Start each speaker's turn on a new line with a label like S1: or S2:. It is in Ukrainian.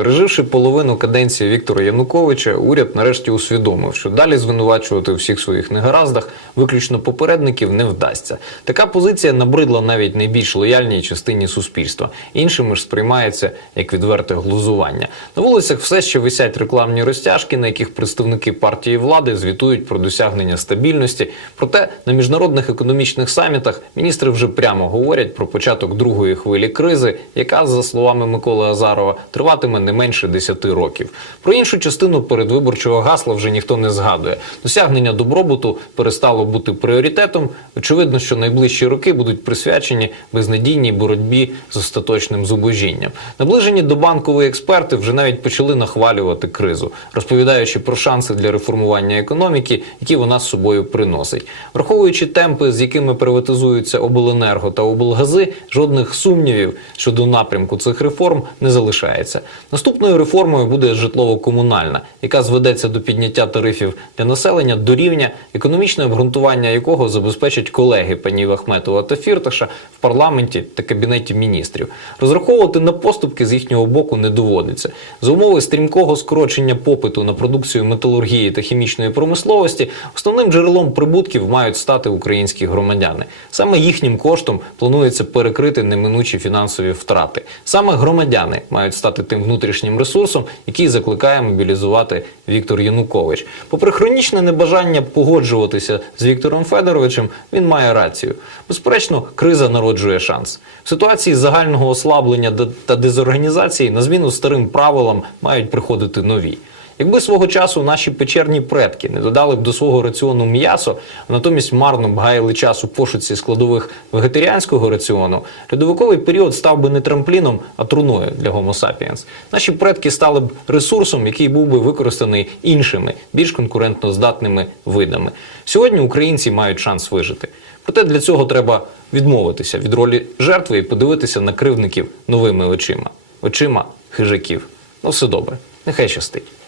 S1: Переживши половину каденції Віктора Януковича, уряд нарешті усвідомив, що далі звинувачувати у всіх своїх негараздах виключно попередників не вдасться. Така позиція набридла навіть найбільш лояльній частині суспільства. Іншими ж сприймається як відверте глузування. На вулицях все ще висять рекламні розтяжки, на яких представники партії влади звітують про досягнення стабільності. Проте на міжнародних економічних самітах міністри вже прямо говорять про початок другої хвилі кризи, яка, за словами Миколи Азарова, триватиме не менше 10 років. Про іншу частину передвиборчого гасла вже ніхто не згадує. Досягнення добробуту перестало бути пріоритетом. Очевидно, що найближчі роки будуть присвячені безнадійній боротьбі з остаточним зубожінням. Наближені до банкової експерти вже навіть почали нахвалювати кризу, розповідаючи про шанси для реформування економіки, які вона з собою приносить. Враховуючи темпи, з якими приватизуються обленерго та облгази, жодних сумнівів щодо напрямку цих реформ не залишається. Наступною реформою буде житлово-комунальна, яка зведеться до підняття тарифів для населення до рівня, економічне обґрунтування якого забезпечать колеги пані Ахметова та Фірташа в парламенті та кабінеті міністрів. Розраховувати на поступки з їхнього боку не доводиться. За умови стрімкого скорочення попиту на продукцію металургії та хімічної промисловості основним джерелом прибутків мають стати українські громадяни. Саме їхнім коштом планується перекрити неминучі фінансові втрати. Саме громадяни мають стати тим внутрішнім ресурсом, який закликає мобілізувати Віктор Янукович. Попри хронічне небажання погоджуватися з Віктором Федоровичем, він має рацію. Безперечно, криза народжує шанс. В ситуації загального ослаблення та дезорганізації на зміну старим правилам мають приходити нові. Якби свого часу наші печерні предки не додали б до свого раціону м'ясо, а натомість марно б гаяли час у пошуці складових вегетаріанського раціону, льодовиковий період став би не трампліном, а труною для Homo sapiens. Наші предки стали б ресурсом, який був би використаний іншими, більш конкурентно здатними видами. Сьогодні українці мають шанс вижити. Проте для цього треба відмовитися від ролі жертви і подивитися на кривдників новими очима, очима хижаків. Ну все добре, нехай щастить.